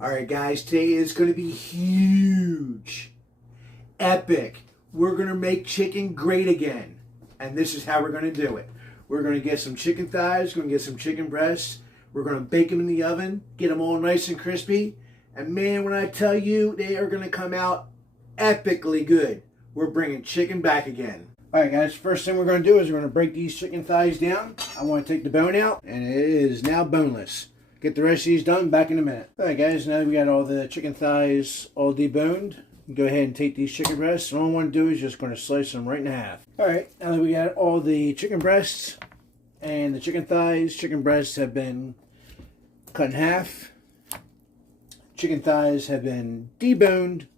Alright guys, today is going to be huge, epic. We're going to make chicken great again. And this is how we're going to do it. We're going to get some chicken thighs, we're going to get some chicken breasts. We're going to bake them in the oven, get them all nice and crispy. And man, when I tell you, they are going to come out epically good. We're bringing chicken back again. Alright guys, first thing we're going to do is we're going to break these chicken thighs down. I want to take the bone out, and it is now boneless. Get the rest of these done, back in a minute. Alright guys, now we got all the chicken thighs all deboned. Go ahead and take these chicken breasts, and all I want to do is just going to slice them right in half. Alright, now that we got all the chicken breasts and the chicken thighs, chicken breasts have been cut in half. Chicken thighs have been deboned.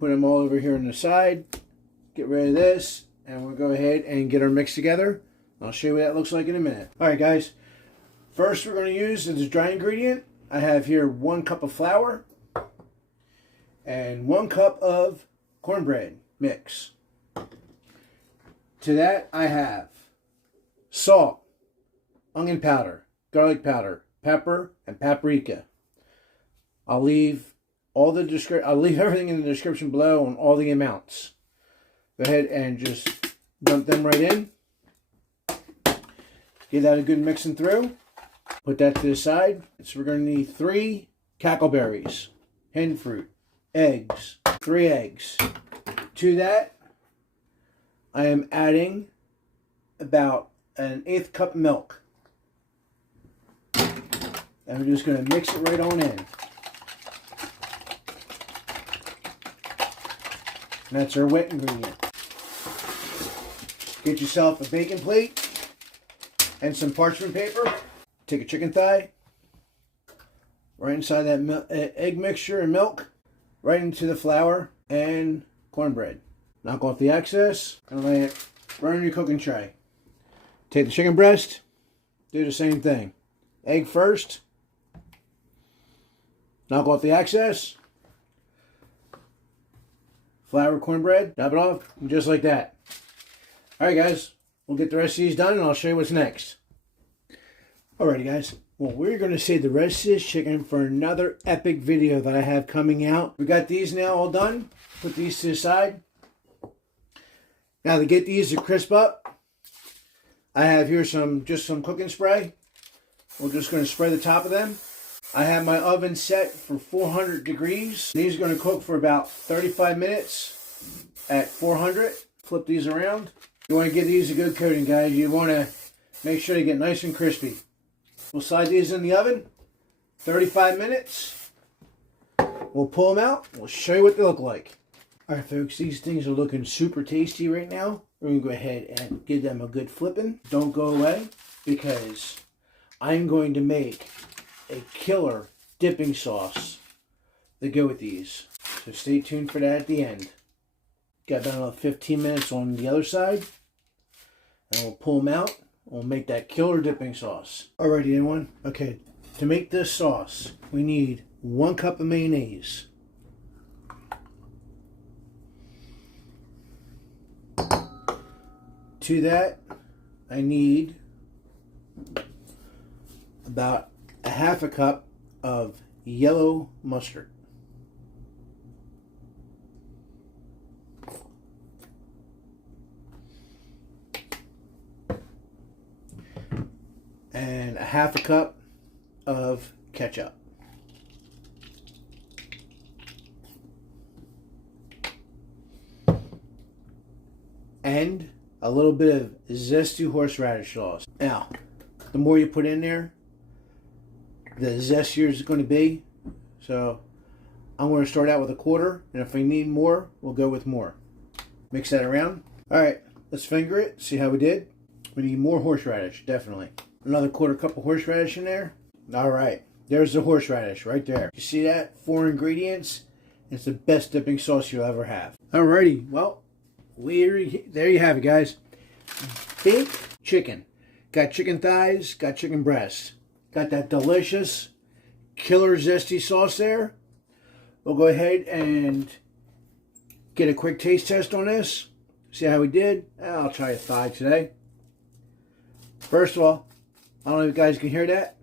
Put them all over here on the side. Get rid of this, and we'll go ahead and get our mix together. I'll show you what that looks like in a minute. Alright guys. First we're going to use as a dry ingredient, I have here 1 cup of flour and 1 cup of cornbread mix. To that I have salt, onion powder, garlic powder, pepper, and paprika. I'll leave everything in the description below on all the amounts. Go ahead and just dump them right in. Give that a good mixing through. Put that to the side. So we're going to need 3 cackleberries, hen fruit, eggs, 3 eggs. To that, I am adding about an 1/8 cup of milk. And we're just going to mix it right on in. And that's our wet ingredient. Get yourself a baking plate and some parchment paper. Take a chicken thigh, right inside that egg mixture and milk, right into the flour and cornbread. Knock off the excess and lay it right on your cooking tray. Take the chicken breast, do the same thing. Egg first, knock off the excess, flour, cornbread, drop it off, just like that. Alright guys, we'll get the rest of these done and I'll show you what's next. Alrighty guys, well we're going to save the rest of this chicken for another epic video that I have coming out. We got these now all done. Put these to the side. Now to get these to crisp up, I have here just some cooking spray. We're just going to spray the top of them. I have my oven set for 400 degrees. These are going to cook for about 35 minutes at 400. Flip these around. You want to give these a good coating, guys. You want to make sure they get nice and crispy. We'll slide these in the oven, 35 minutes. We'll pull them out. We'll show you what they look like. Alright folks, these things are looking super tasty right now. We're going to go ahead and give them a good flipping. Don't go away because I'm going to make a killer dipping sauce to go with these. So stay tuned for that at the end. Got about another 15 minutes on the other side. And we'll pull them out. We'll make that killer dipping sauce. Alrighty, anyone? Okay, to make this sauce, we need 1 cup of mayonnaise. To that, I need about a 1/2 cup of yellow mustard. And a 1/2 cup of ketchup. And a little bit of zesty horseradish sauce. Now, the more you put in there, the zestier it's going to be. So, I'm going to start out with 1/4, and if I need more, we'll go with more. Mix that around. Alright, let's finger it, see how we did. We need more horseradish, definitely. Another 1/4 cup of horseradish in there. Alright, there's the horseradish right there. You see that? 4 ingredients. It's the best dipping sauce you'll ever have. Alrighty, well, there you have it, guys. Baked chicken. Got chicken thighs, got chicken breasts. Got that delicious, killer zesty sauce there. We'll go ahead and get a quick taste test on this. See how we did. I'll try a thigh today. First of all, I don't know if you guys can hear that.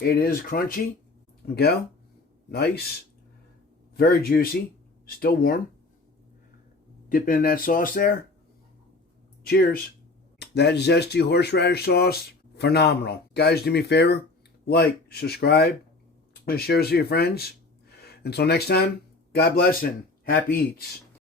It is crunchy. Go. Nice. Very juicy. Still warm. Dip in that sauce there. Cheers. That zesty horseradish sauce, phenomenal. Guys, do me a favor. Like, subscribe, and share this with your friends. Until next time, God bless and happy eats.